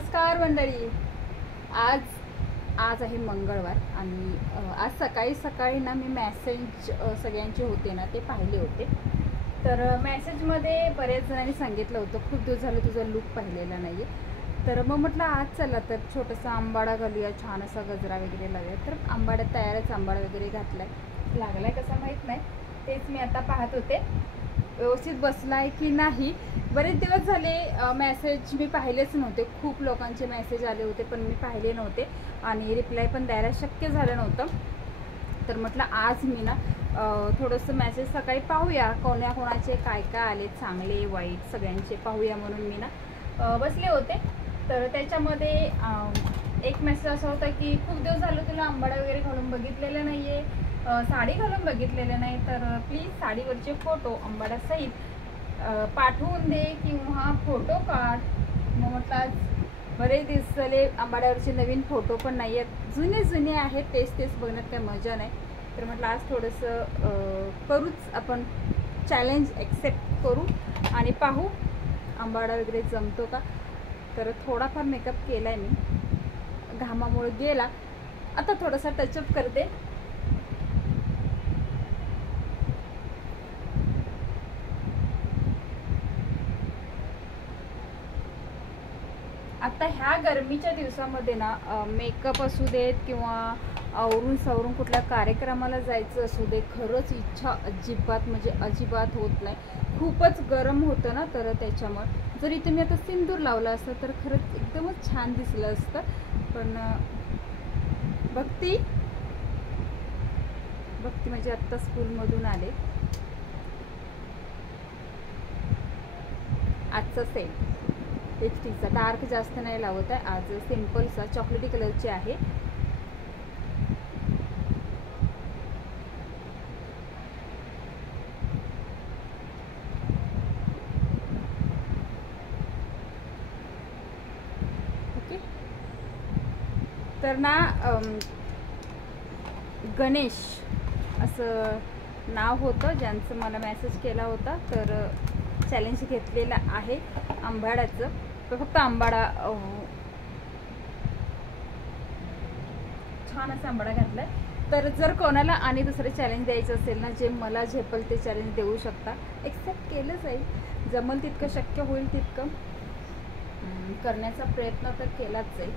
नमस्कार मंडळी. आज आज आहे मंगळवार आणि आज सकाळी सकाळी ना मी मेसेज सगळ्यांचे होते ना ते पाहिले होते. तर मेसेजमध्ये बरेच जणांनी सांगितलं होतं खूप दिवस झाले तुझा लुक पाहिलेला नाही आहे. तर मग म्हटलं आज चला तर छोटासा आंबाडा घालूया, छान असा गजरा वगैरे लावूया. तर आंबाड्यात तयारच आंबाडा वगैरे घातलाय, लागलाय कसा माहीत नाही, तेच मी आता पाहत होते व्यवस्थित बसलाय की नाही. बरेच दिवस झाले मेसेज मी पाहिलेच नव्हते, खूप लोकांचे मेसेज आले होते पण मी पाहिले नव्हते आणि रिप्लाय पण द्यायला शक्य झालं नव्हतं. तर म्हटलं आज मी ना थोडंसं मेसेज सकाळी पाहूया, कोणाचे काय काय आले, चांगले वाईट सगळ्यांचे पाहूया म्हणून मी ना बसले होते. तर त्याच्यामध्ये एक मेसेज असा होता की खूप दिवस झालं तुला आंबाडा वगैरे घालून बघितलेलं नाही आहे, साडी घालून बघितलेले नाही, तर प्लीज साडीवरचे फोटो आंबाड्यासहित पाठवून दे किंवा फोटो काढ. मग म्हटलं आज बरेच दिवस झाले आंबाड्यावरचे नवीन फोटो पण नाही आहेत, जुने आहेत, तेच बघण्यात काही मजा नाही. तर म्हटलं आज थोडंसं करूच आपण, चॅलेंज ॲक्सेप्ट करू आणि पाहू आंबाडा वगैरे जमतो का. तर थोडाफार मेकअप केला आहे मी, घामामुळे गेला, आता थोडासा टचअप करते. आता ह्या गरमीच्या दिवसामध्ये ना मेकअप असू देत किंवा आवरून सावरून कुठल्या कार्यक्रमाला जायचं असू दे, खरंच इच्छा अजिबात म्हणजे अजिबात होत नाही, खूपच गरम होतं ना. तर त्याच्यामुळे जरी तुम्ही आता सिंदूर लावला असतं तर खरंच एकदमच छान दिसलं असतं. पण भक्ती म्हणजे आत्ता स्कूलमधून आले. आजचा सेम लिपस्टिकचा डार्क जास्त नाही लावत आहे आज, सिम्पलचा चॉकलेटी कलरची आहे. ओके. तर ना गणेश असं नाव होतं ज्यांचं मला मेसेज केला होता. तर चॅलेंज घेतलेलं आहे आंबाड्याचं, फक्त आंबाडा छान असा आंबाडा घातलाय. तर जर कोणाला आणि दुसरं चॅलेंज द्यायचं असेल ना, जे मला झेपल ते चॅलेंज देऊ शकता, एक्सेप्ट केलं जाईल. जमल तितकं, शक्य होईल तितकं करण्याचा प्रयत्न तर केलाच जाईल.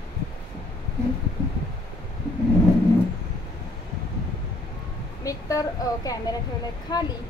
मी तर कॅमेरा ठेवलाय खाली